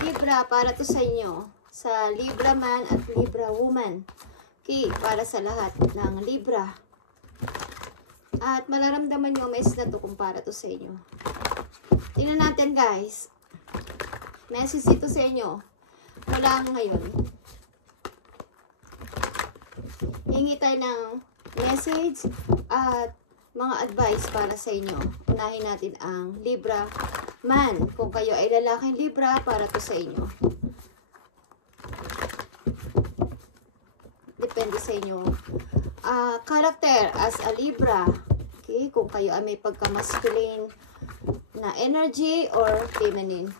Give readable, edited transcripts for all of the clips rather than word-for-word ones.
Libra, para to sa inyo. Sa Libra man at Libra woman. Okay, para sa lahat ng Libra. At mararamdaman nyo ang message na to kung para to sa inyo. Tingnan natin guys. Message ito sa inyo. Mula ngayon. Hingi tayo ng message at mga advice para sa inyo. Unahin natin ang Libra man. Kung kayo ay lalaking Libra, para to sa inyo. Depende sa inyo. Character as a Libra. Okay, kung kayo ay may pagka-masculine na energy or feminine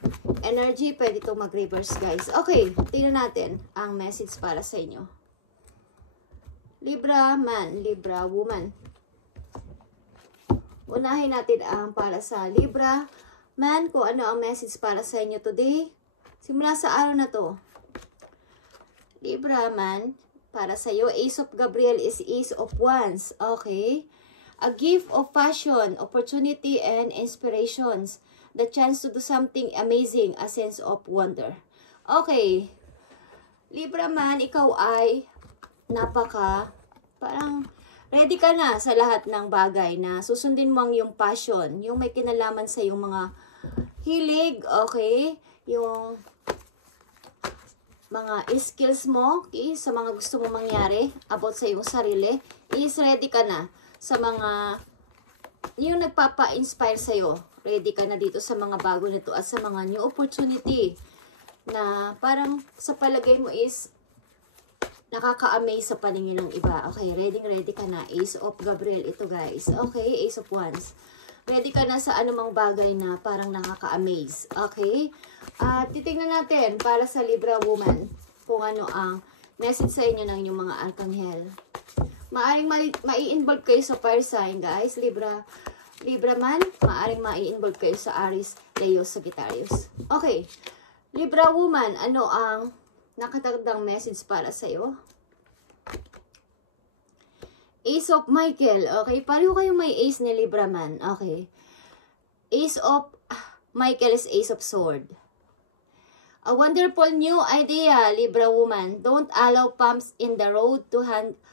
energy, pwede itong mag-reverse guys. Okay, tingnan natin ang message para sa inyo. Libra man, Libra woman. Unahin natin ang para sa Libra man, kung ano ang message para sa inyo today. Simula sa araw na to. Libra man, para sa iyo, Ace of Gabriel is Ace of Wands. Okay. A gift of passion, opportunity, and inspirations. The chance to do something amazing, a sense of wonder. Okay. Libra man, ikaw ay parang ready ka na sa lahat ng bagay na susundin mo ang iyong passion, yung may kinalaman sa iyong mga hilig, okay? Yung mga skills mo, okay? Sa mga gusto mo mangyari about sa iyong sarili, is ready ka na sa mga yung nagpapa-inspire sa'yo. Ready ka na dito sa mga bago nito at sa mga new opportunity na parang sa palagay mo is nakaka-amaze sa paningin ng iba. Okay, ready ka na. Ace of Gabriel ito guys. Okay, Ace of Wands. Ready ka na sa anumang bagay na parang nakaka-amaze. Okay? At titignan natin para sa Libra woman kung ano ang message sa inyo ng inyong mga arkanghel. Maaring mai-involve kayo sa fire sign, guys. Libra man, maaring mai-involve kayo sa Aries, Leo, Sagittarius. Okay. Libra woman, ano ang nakatagdang message para sa iyo? Ace of Michael. Okay. Pareho kayong may ace ni Libra man. Okay. Ace of Michael is Ace of Sword. A wonderful new idea, Libra woman. Don't allow bumps in the road to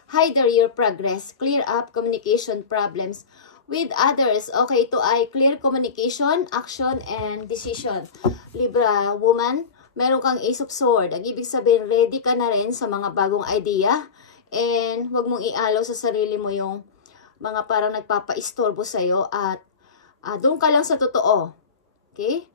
hinder your progress. Clear up communication problems with others. Okay, ito ay clear communication, action, and decision. Libra woman, meron kang Ace of Sword. Ang ibig sabihin, ready ka na rin sa mga bagong idea. And huwag mong ialaw sa sarili mo yung mga parang nagpapa-istorbo sa'yo. At doon ka lang sa totoo. Okay?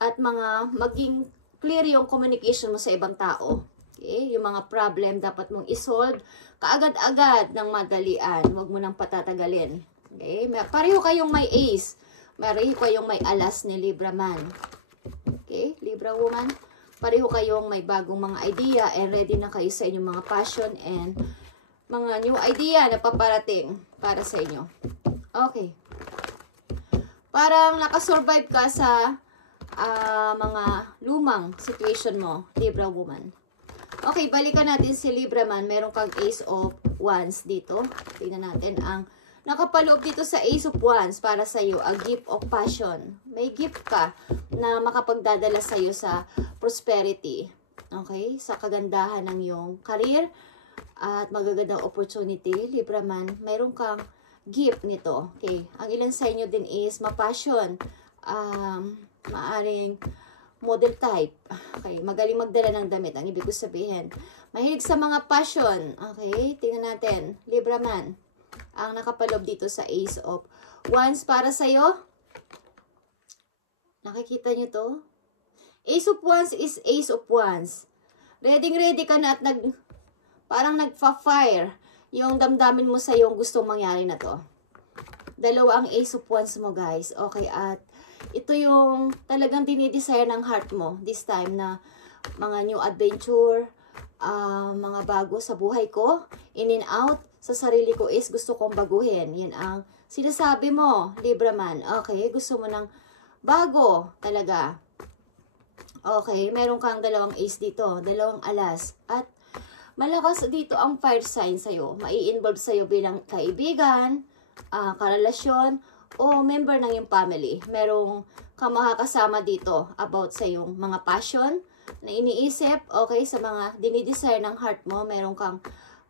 At maging clear yung communication mo sa ibang tao. Okay? Yung mga problem dapat mong isolve kaagad-agad ng madalian. Huwag mo nang patatagalin. Okay? Pareho kayong may ace. Pareho kayong may alas ni Libra man. Okay? Libra woman. Pareho kayong may bagong mga idea and ready na kayo sa inyong mga passion and mga new idea na paparating para sa inyo. Okay. Parang nakasurvive ka sa mga lumang situation mo, Libra woman. Okay, balikan natin si Libra man. Meron kang Ace of Wands dito. Tingnan natin ang nakapaloob dito sa Ace of Wands para sa iyo, a gift of passion. May gift ka na makapagdadala sa iyo sa prosperity. Okay? Sa kagandahan ng iyong career at magagandang opportunity, Libra man. Meron kang gift nito. Okay? Ang ilan sa inyo din is ma-passion. Maaring model type. Okay, magaling magdala ng damit. Ang ibig ko sabihin, mahilig sa mga passion. Okay, tingnan natin. Libra man, ang nakapalob dito sa Ace of Wands para sa'yo. Nakikita nyo to? Ace of Wands is Ace of Wands. Ready ka na at parang nagpa-fire yung damdamin mo sa yung gustong mangyari na to. Dalawa ang Ace of Wands mo guys. Okay, at ito yung talagang dinidesire ng heart mo this time na mga new adventure, mga bago sa buhay ko, in and out, sa sarili ko is gusto kong baguhin. Yan ang sinasabi mo, Libra man. Okay, gusto mo ng bago talaga. Okay, meron kang dalawang ace dito, dalawang alas. At malakas dito ang fire sign sa'yo. Mai-involve sa'yo bilang kaibigan, karelasyon, o member ng iyong family. Merong kang makakasama dito about sa iyong mga passion na iniisip, okay, sa mga dinidesire ng heart mo. Meron kang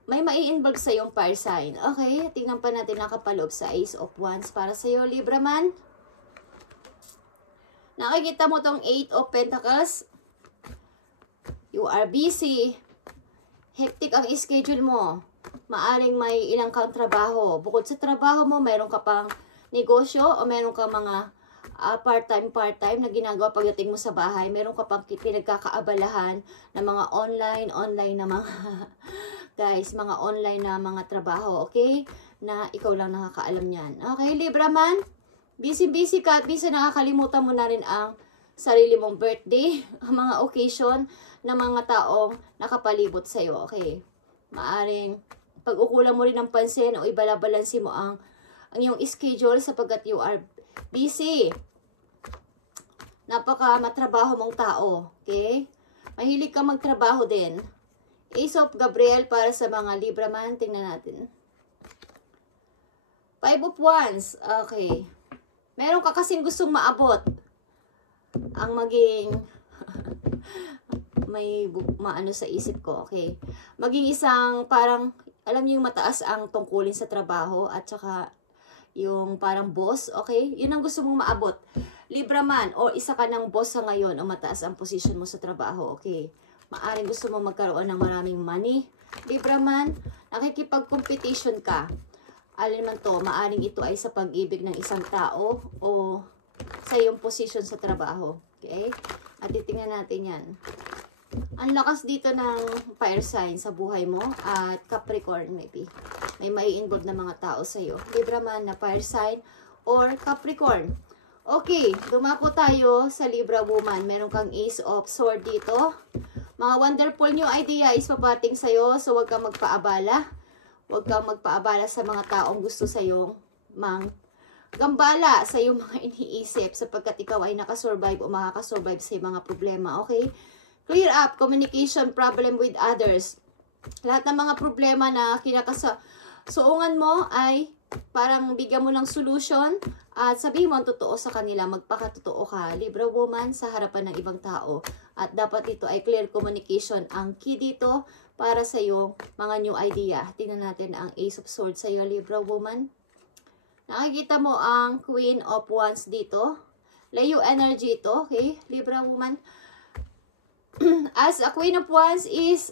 may mai-involve sa iyong fire sign. Okay, tingnan pa natin nakapaloob sa Ace of Wands para sa iyo, Libra man. Nakikita mo tong 8 of Pentacles. You are busy. Hectic ang schedule mo. Maaring may ilang kang trabaho. Bukod sa trabaho mo, meron ka pang negosyo o meron ka mga part-time na ginagawa pagdating mo sa bahay. Meron ka pang pinagkakaabalahan na mga online na mga guys, mga online na mga trabaho, okay? Na ikaw lang nakakaalam niyan. Okay, Libra man? Busy ka at minsan nakakalimutan mo na rin ang sarili mong birthday, ang mga occasion ng mga taong nakapalibot sa'yo. Okay. Maaring pag-ukulan mo rin ng pansin o ibalabalansin mo ang iyong schedule sapagkat you are busy. Napaka matrabaho mong tao. Okay. Mahilig ka magtrabaho din. Ace of Gabriel para sa mga Libra man. Tingnan natin. 5 of Wands. Okay. Meron ka kasing gustong maabot. Ang maging may maano sa isip ko, okay? Maging isang parang, alam niyo yung mataas ang tungkulin sa trabaho at saka yung parang boss, okay? Yun ang gusto mong maabot. Libra man, o isa ka ng boss sa ngayon o mataas ang position mo sa trabaho, okay? Maaring gusto mo magkaroon ng maraming money. Libra man, nakikipag-competition ka. Alin man to, maaring ito ay sa pag-ibig ng isang tao o sa iyong position sa trabaho. Okay? At titingnan natin yan. Ang lakas dito ng fire sign sa buhay mo at Capricorn maybe. May mai-involve na mga tao sa iyo. Libra man na fire sign or Capricorn. Okay, dumapo tayo sa Libra woman. Meron kang Ace of Sword dito. Mga wonderful new idea is papating sa iyo, so huwag kang magpaabala. Huwag kang magpaabala sa mga taong gusto sa iyong gambala sa iyong mga iniisip sapagkat ikaw ay nakasurvive o makakasurvive sa iyong mga problema, okay? Clear up communication problem with others. Lahat ng mga problema na kinakasuungan mo ay parang bigyan mo ng solution at sabihin mo ang totoo sa kanila, magpakatotoo ka. Libra woman sa harapan ng ibang tao. At dapat ito ay clear communication. Ang key dito para sa iyo, mga new idea. Tingnan natin ang Ace of Swords sa iyo, Libra woman. Nakikita mo ang Queen of Wands dito. Leo energy ito, okay? Libra woman. As a Queen of Wands is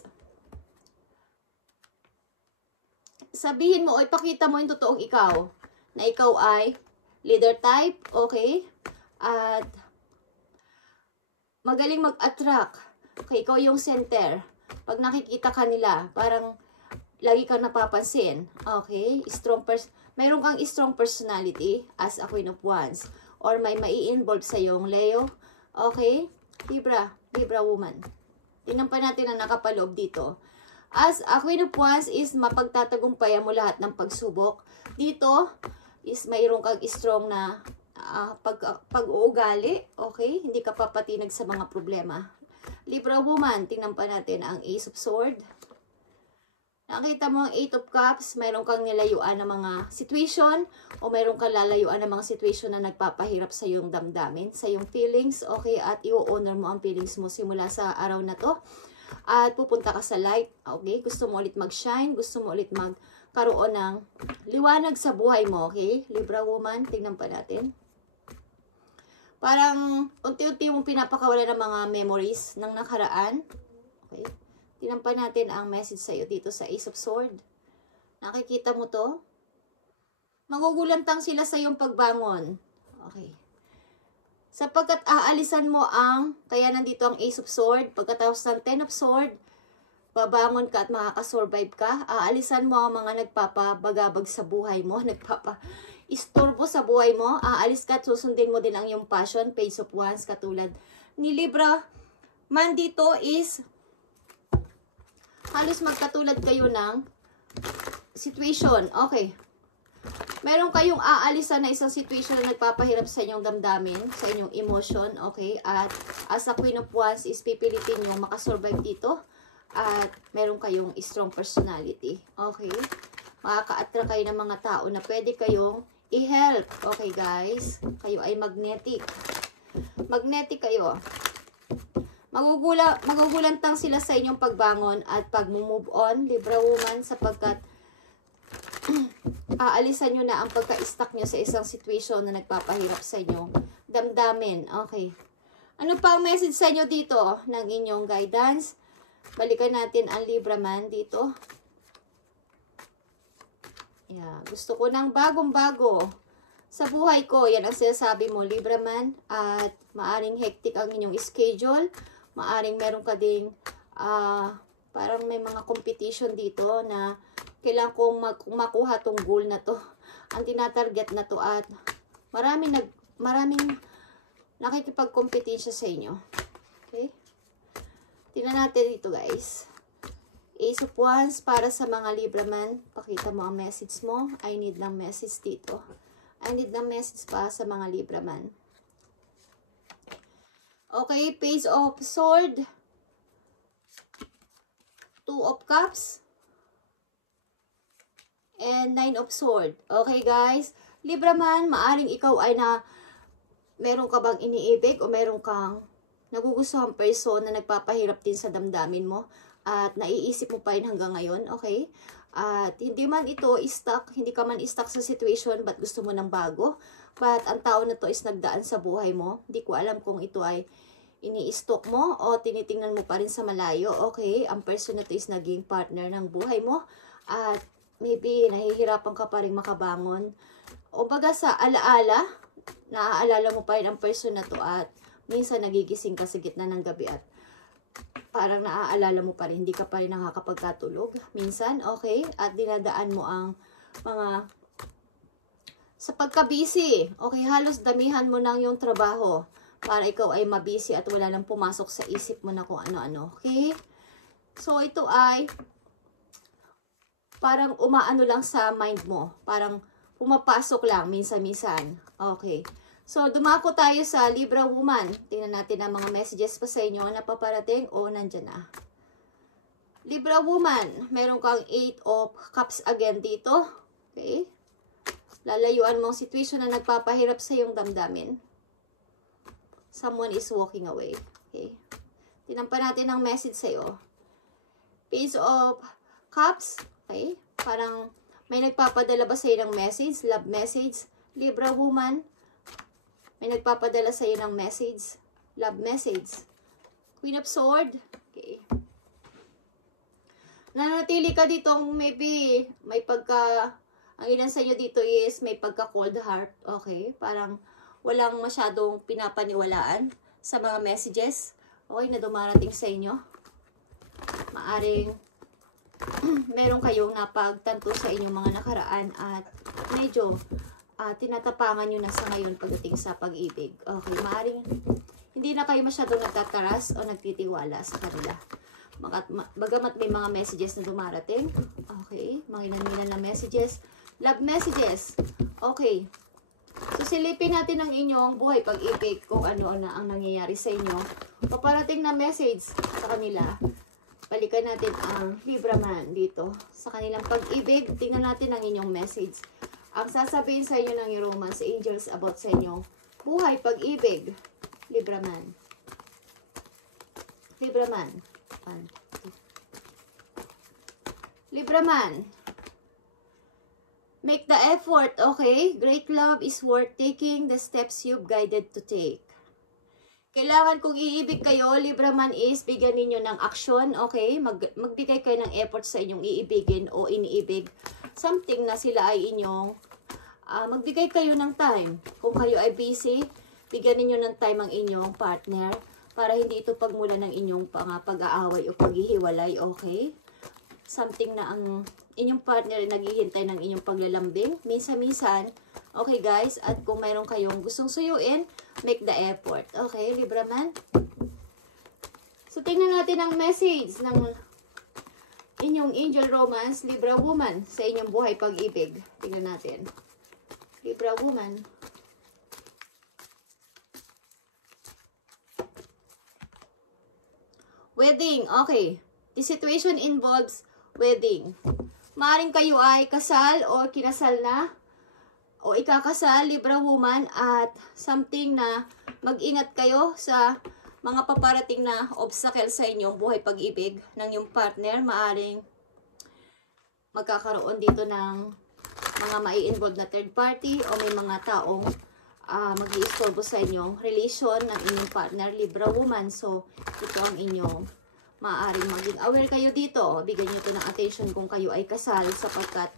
sabihin mo o ipakita mo yung totoong ikaw. Na ikaw ay leader type, okay? At magaling mag-attract. Okay, ikaw yung center. Pag nakikita ka nila, parang lagi kang napapansin. Okay? Mayroon kang strong personality as a Queen of Wands. Or may mai-involve sa yung Leo. Okay? Libra woman. Tingnan pa natin ang nakapaloob dito. As a Queen of Wands is mapagtatagumpayan mo lahat ng pagsubok. Dito is mayroon kang strong na pag-uugali. Okay? Hindi ka papatinag sa mga problema. Libra woman, tingnan pa natin ang Ace of Swords. Nakita mo ang 8 of Cups, mayroon kang nilayuan ng mga situation o mayroon kang lalayuan ng mga situation na nagpapahirap sa iyong damdamin, sa iyong feelings, okay? At i-honor mo ang feelings mo simula sa araw na to. At pupunta ka sa light, okay? Gusto mo ulit mag-shine, gusto mo ulit magkaroon ng liwanag sa buhay mo, okay? Libra woman, tingnan pa natin. Parang unti-unti mong pinapakawala ng mga memories ng nakaraan, okay? Tingnan pa natin ang message sa iyo dito sa Ace of Swords. Nakikita mo to? Magugulantang sila sa iyong pagbangon. Okay. Sapagkat aalisan mo kaya nandito ang Ace of Swords, pagkatapos ng 10 of Swords, babangon ka at makakasurvive ka. Aalisan mo ang mga nagpapabagabag sa buhay mo, nagpapa-istorbo sa buhay mo. Aalis ka at susundin mo din ang iyong passion, Page of Wands, katulad ni Libra. Man dito is halos magkatulad kayo ng situation. Okay. Meron kayong aalisan na isang situation na nagpapahirap sa inyong damdamin, sa inyong emotion. Okay. At as a Queen of Wands is pipilitin nyo makasurvive dito. At meron kayong strong personality. Okay. Makaka-attract kayo ng mga tao na pwede kayong i-help. Okay, guys? Kayo ay magnetic. Magnetic kayo. Magugulantang sila sa inyong pagbangon at pag-move on, Libra woman, sapagkat aalisan nyo na ang pagka-stuck nyo sa isang situation na nagpapahirap sa inyo. Damdamin. Okay. Ano pa ang message sa inyo dito ng inyong guidance? Balikan natin ang Libra man dito. Yeah. Gusto ko ng bagong-bago sa buhay ko. Yan ang sinasabi mo, Libra man. At maaring hectic ang inyong schedule. Maaring meron ka ding parang may mga competition dito na kailangan kong makuha tong goal na to. Ang tinatarget na to at maraming nakikipag-competition sa inyo. Okay? Tingnan natin dito, guys. Ace of Wands para sa mga Libra man. Pakita mo ang message mo. I need ng message dito. I need ng message pa sa mga Libra man. Okay, Page of Sword. Two of Cups. And Nine of Sword. Okay, guys. Libra man, maaring ikaw ay meron ka bang iniibig o meron kang nagugustuhan person na nagpapahirap din sa damdamin mo at naiisip mo pa rin hanggang ngayon, okay? At hindi man ito stuck, hindi ka man stuck sa situation but gusto mo ng bago. But ang tao na to is nagdaan sa buhay mo. Hindi ko alam kung ito ay ini-stalk mo o tinitingnan mo pa rin sa malayo, okay? Ang person na to is naging partner ng buhay mo at maybe nahihirapan ka pa rin makabangon. O baga sa alaala, naaalala mo pa rin ang person na to at minsan nagigising ka sa gitna ng gabi at parang naaalala mo pa rin, hindi ka pa rin nakakapagkatulog. Minsan, okay? At dinadaan mo ang mga sa pagka-busy. Okay, halos damihan mo ng yung trabaho para ikaw ay mabusy at wala nang pumasok sa isip mo na kung ano-ano. Okay? So, ito ay parang umaano lang sa mind mo. Parang pumapasok lang minsan-minsan. Okay. So, dumako tayo sa Libra woman. Tingnan natin ang mga messages pa sa inyo na paparating o nandyan na. Libra woman, meron kang 8 of Cups again dito. Okay. Lalayuan mo ang situation na nagpapahirap sa iyong damdamin. Someone is walking away. Okay. Tingnan pa natin ang message sa iyo. Page of Cups. Okay. Parang may nagpapadala ba sa iyo ng message? Love message. Libra woman. May nagpapadala sa iyo ng message. Love message. Queen of Sword. Okay. Nanatili ka dito maybe may pagka, ang ilan sa inyo dito is may pagka cold heart. Okay. Parang walang masyadong pinapaniwalaan sa mga messages. Okay, na dumarating sa inyo. Maaring meron kayong napagtanto sa inyong mga nakaraan at medyo tinatapangan nyo na sa ngayon pagdating sa pag-ibig. Okay, maaring hindi na kayo masyadong nagtataras o nagtitiwala sa kanila. Bagamat may mga messages na dumarating. Okay, mga inanilan na messages. Love messages. Okay. So, silipin natin ang inyong buhay pag-ibig kung ano na ang nangyayari sa inyo. Paparating na message sa kanila. Balikan natin ang Libra man dito. Sa kanilang pag-ibig, tingnan natin ang inyong message. Ang sasabihin sa inyo ng romance angels about sa inyong buhay pag-ibig. Libra man. Libra man. Libra man. Make the effort, okay? Great love is worth taking the steps you've guided to take. Kailangan kung iibig kayo, Libra man is bigyan ninyo ng aksyon, okay? Magbigay kayo ng effort sa inyong iibigin o iniibig. Something na sila ay inyong, magbigay kayo ng time. Kung kayo ay busy, bigyan ninyo ng time ang inyong partner para hindi ito pagmula ng inyong pag-aaway o paghihiwalay, okay? Something na ang inyong partner naghihintay ng inyong paglalambing. Minsan-minsan, okay guys, at kung mayroon kayong gustong suyuin, make the effort. Okay, Libra man? So, tingnan natin ang message ng inyong angel romance, Libra woman, sa inyong buhay pag-ibig. Tingnan natin. Libra woman. Wedding, okay. The situation involves wedding. Maaring kayo ay kasal o kinasal na o ikakasal, Libra woman, at something na mag-ingat kayo sa mga paparating na obstacle sa inyong buhay pag-ibig ng yung partner. Maaring magkakaroon dito ng mga mai-involve na third party o may mga taong mag-iistorbo sa inyong relation ng inyong partner, Libra woman. So, ito ang inyong maaaring maging aware kayo dito. Bigyan nyo ito ng attention kung kayo ay kasal sapagkat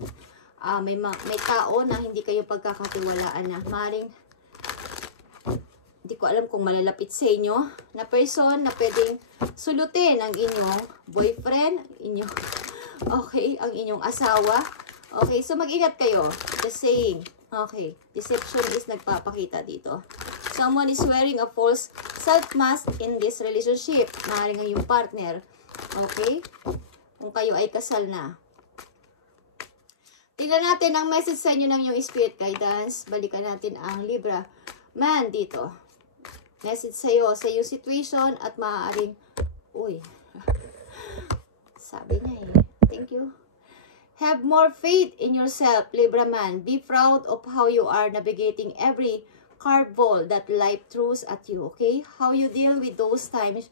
may tao na hindi kayo pagkakatiwalaan na maaaring hindi ko alam kung malalapit sa inyo na person na pwedeng sulutin ang inyong boyfriend, okay, ang inyong asawa. Okay, so mag-ingat kayo. Just saying. Okay, deception is nagpapakita dito. Someone is wearing a false self-mask in this relationship. Maaaring ang iyong partner. Okay? Kung kayo ay kasal na. Tingnan natin ang message sa inyo ng yung spirit guidance. Balikan natin ang Libra man dito. Message sa iyo, sa iyong situation at maaaring, uy, sabi niya eh. Thank you. Have more faith in yourself, Libra man. Be proud of how you are navigating every curveball that life throws at you, okay? How you deal with those times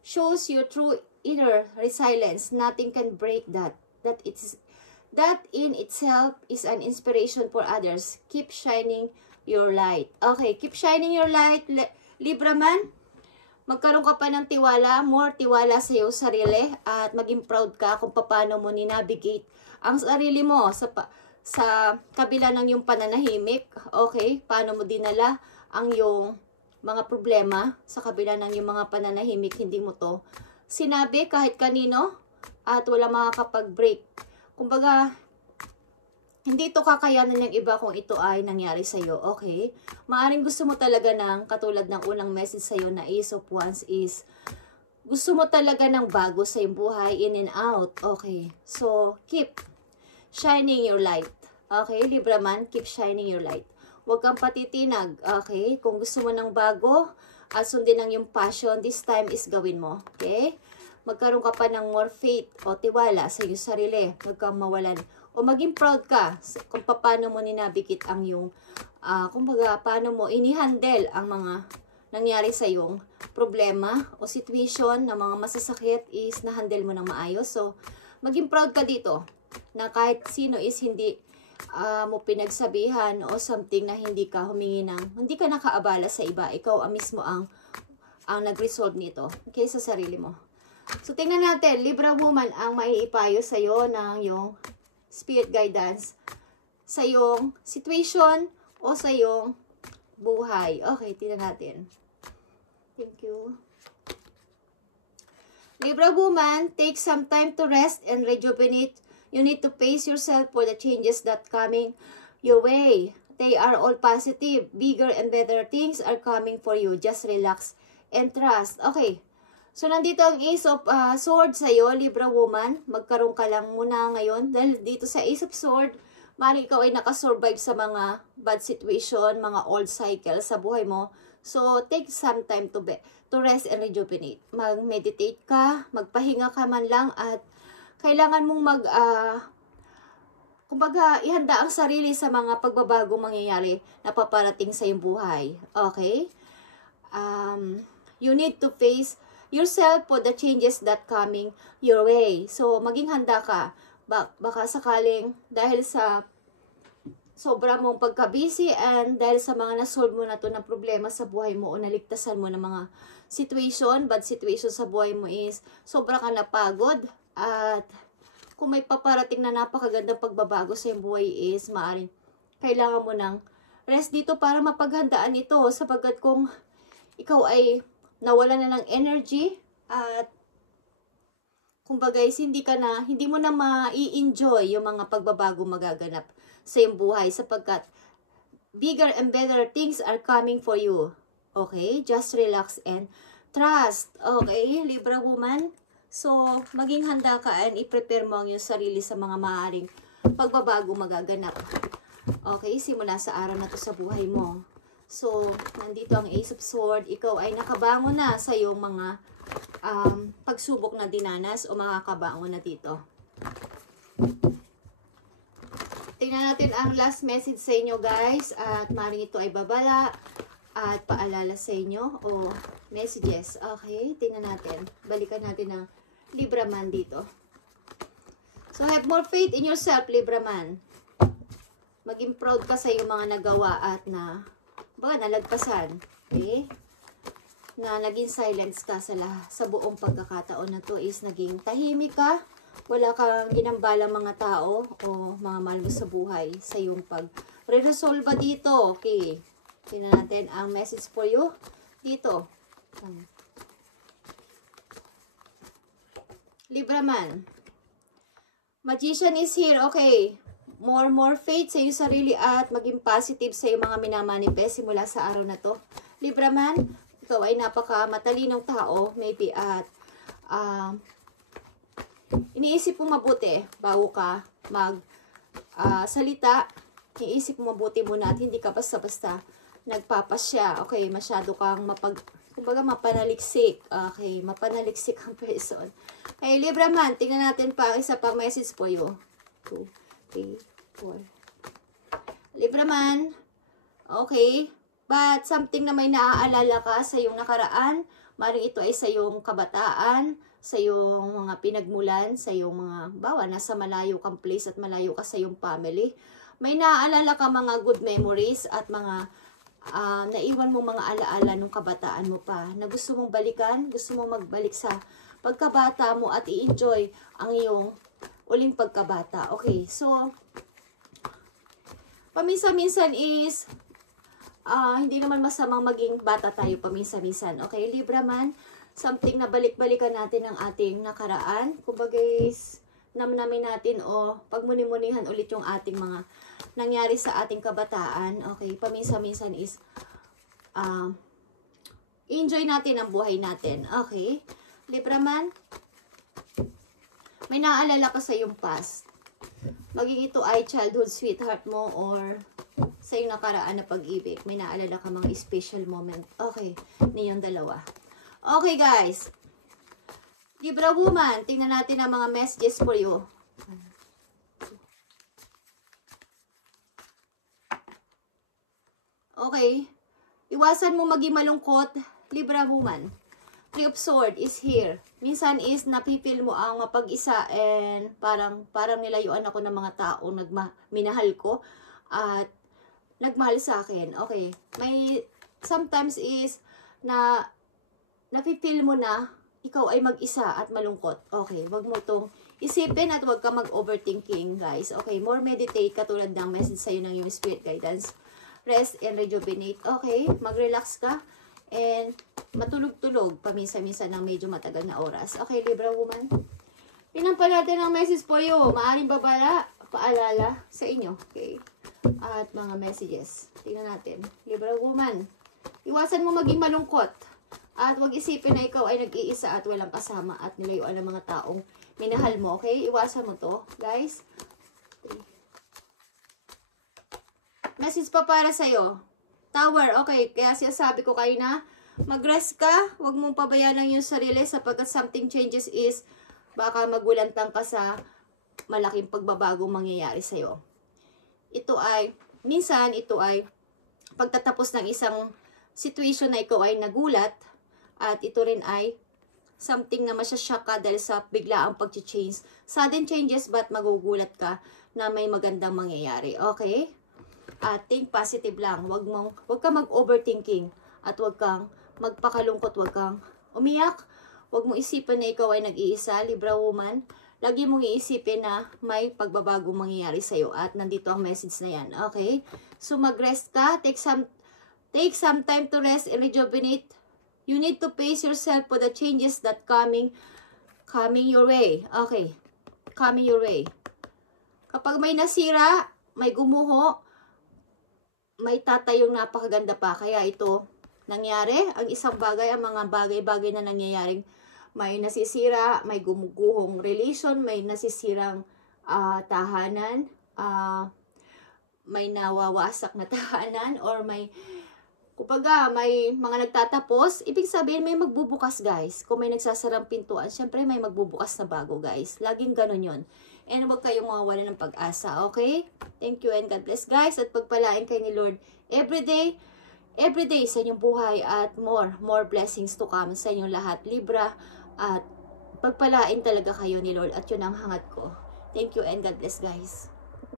shows your true inner resilience. Nothing can break that. That in itself is an inspiration for others. Keep shining your light. Okay, keep shining your light, Libra man. Magkaroon ka pa ng tiwala, more tiwala sa iyo sarili at maging proud ka kung paano mo ninavigate ang sarili mo sa kabila ng yung pananahimik. Okay, paano mo dinala ang yung mga problema sa kabila ng yung mga pananahimik, hindi mo to sinabi kahit kanino at wala makakapag-break. Kumbaga, hindi ito kakayanan ng iba kung ito ay nangyari sa'yo, okay? Maaring gusto mo talaga ng, katulad ng unang message sa'yo na Ace of Wands is, gusto mo talaga ng bago sa iyong buhay, in and out, okay? So, keep shining your light, okay? Libra man, keep shining your light. Huwag kang patitinag, okay? Kung gusto mo ng bago, at sundin ang yung passion, this time is gawin mo, okay? Magkaroon ka pa ng more faith o tiwala sa iyong sarili. Huwag kang mawalan. O maging proud ka kung paano mo ninabigit ang yung, kumbaga, paano mo inihandle ang mga nangyari sa iyong problema o situation na mga masasakit is nahandle mo ng maayos. So, maging proud ka dito na kahit sino is hindi mo pinagsabihan o something na hindi ka humingi ng, hindi ka nakaabala sa iba. Ikaw mismo ang nag-resolve nito. Okay, sa sarili mo. So, tingnan natin, Libra woman, ang maiipayo sa iyo ng yung spirit guidance sa iyong situation o sa iyong buhay. Okay, tingnan natin. Thank you. Libra woman, take some time to rest and rejuvenate. You need to pace yourself for the changes that coming your way. They are all positive. Bigger and better things are coming for you. Just relax and trust. Okay. So, nandito ang Ace of Swords sa'yo, Libra woman. Magkaroon ka lang muna ngayon. Dahil dito sa Ace of Swords, maaaring ikaw ay nakasurvive sa mga bad situation, mga old cycle sa buhay mo. So, take some time to rest and rejuvenate. Mag-meditate ka, magpahinga ka man lang at kailangan mong kumbaga, ihanda ang sarili sa mga pagbabago mangyayari na paparating sa iyong buhay. Okay? You need to face yourself for the changes that coming your way. So, maging handa ka. Baka sakaling dahil sa sobra mong pagka-busy and dahil sa mga nasolve mo na to na problema sa buhay mo o naligtasan mo ng mga situation, bad situation sa buhay mo is sobra ka napagod at kung may paparating na napakagandang pagbabago sa iyong buhay is maaring kailangan mo ng rest dito para mapaghandaan ito sapagkat kung ikaw ay nawala na ng energy at kumbaga hindi mo na ma-i-enjoy yung mga pagbabago magaganap sa iyong buhay sapagkat bigger and better things are coming for you. Okay? Just relax and trust. Okay, Libra woman? So, maging handa ka and i-prepare mo ang iyong sarili sa mga maaaring pagbabago magaganap. Okay? Simula sa araw na to sa buhay mo. So, nandito ang Ace of Swords. Ikaw ay nakabangon na sa iyong mga pagsubok na dinanas o makakabangon na dito. tingnan natin ang last message sa inyo guys. At maaaring ito ay babala at paalala sa inyo o messages. Okay, tingnan natin. Balikan natin ang Libra man dito. So, have more faith in yourself, Libra man. Maging proud ka sa iyong mga nagawa at nalagpasan. Okay? Na naging silence ka sa buong pagkakataon na to is naging tahimik ka. Wala kang ginambalang mga tao o mga mahal mo sa buhay sa iyong pag-resolve dito. Okay. Tingnan natin ang message for you dito. Libra man. Magician is here. Okay. More faith sa iyong sarili at maging positive sa iyong mga minamanifest simula sa araw na to. Libra man, ikaw ay napaka-matalinong tao, maybe at iniisip mo mabuti bago ka salita. Iniisip mo mabuti muna at hindi ka basta-basta nagpapasya. Okay, masyado kang mapanaliksik. Okay, mapanaliksik ang person. Okay, Libra man, tingnan natin pa ang isa pang message po you. 2, 3, 4. Libra man, okay, but something na may naaalala ka sa iyong nakaraan, maring ito ay sa iyong kabataan, sa iyong mga pinagmulan, sa iyong mga, nasa malayo kang place at malayo ka sa iyong family. May naaalala ka mga good memories at mga naiwan mo mga alaala nung kabataan mo pa, na gusto mong balikan, gusto mong magbalik sa pagkabata mo at i-enjoy ang iyong uling pagkabata. Okay, so, paminsan-minsan is, hindi naman masamang maging bata tayo paminsan-minsan. Okay, Libra man, something na balik-balikan natin ang ating nakaraan. Kumbaga is, namnamin natin o pagmuni-munihan ulit yung ating mga nangyari sa ating kabataan. Okay, paminsan-minsan is, enjoy natin ang buhay natin. Okay, Libra man, may naaalala ka sa iyong past. Maging ito ay childhood sweetheart mo or sa iyong nakaraan na pag-ibig. May naalala ka mga special moment. Okay, ninyong dalawa. Okay guys. Libra woman, tingnan natin ang mga messages for you. Okay. Iwasan mo maging malungkot, Libra woman. 3 of Swords is here. Minsan is napipil mo ang mapag-isa and parang nilayuan ako ng mga tao minahal ko at nagmahal sa akin. Okay. May sometimes is na napipil mo na ikaw ay mag-isa at malungkot. Okay. Wag mo itong isipin at wag ka mag-overthinking, guys. Okay. More meditate katulad ng message sa'yo ng yung spirit guidance. Rest and rejuvenate. Okay. Mag-relax ka. And matulog-tulog paminsan-minsan ng medyo matagal na oras. Okay, Libra woman. Pinampa natin ang message po you. Maaring paalala sa inyo. Okay. At mga messages. Tingnan natin. Libra woman. Iwasan mo maging malungkot. At huwag isipin na ikaw ay nag-iisa at walang kasama at nilayuan ng mga taong minahal mo. Okay? Iwasan mo to, guys. Okay. Message pa para sa'yo. Tower, okay. Kaya sabi ko kayo na mag-rest ka. Huwag mong pabayaan ang iyong sarili sapagkat something changes is baka magulantang ka sa malaking pagbabagong mangyayari sa'yo. Ito ay, minsan ito ay pagtatapos ng isang situation na ikaw ay nagulat at ito rin ay something na masyashock ka dahil sa biglaang pag-change. Sudden changes but magugulat ka na may magandang mangyayari. Okay? At think positive lang. Huwag ka mag-overthinking at huwag kang magpakalungkot, huwag kang umiyak. Huwag mo isipin na ikaw ay nag-iisa, Libra woman. Lagi mong iisipin na may pagbabagong mangyayari sa'yo at nandito ang message na yan. Okay? So mag-rest ka. Take some time to rest and rejuvenate. You need to pace yourself for the changes that coming your way. Okay. Coming your way. Kapag may nasira, may gumuho, may tatayong napakaganda pa. Kaya ito nangyari. Ang isang bagay, ang mga bagay-bagay na nangyayaring may nasisira, may gumuguhong relation, may nasisirang tahanan, may nawawasak na tahanan, or may Kupaga, may mga nagtatapos, ibig sabihin may magbubukas, guys. Kung may nagsasarang pintuan, syempre may magbubukas na bago, guys. Laging ganun yun. And huwag kayong mawawala ng pag-asa, okay? Thank you and God bless, guys. At pagpalain kayo ni Lord everyday sa inyong buhay at more blessings to come sa inyong lahat, Libra. At pagpalain talaga kayo ni Lord at yun ang hangat ko. Thank you and God bless, guys.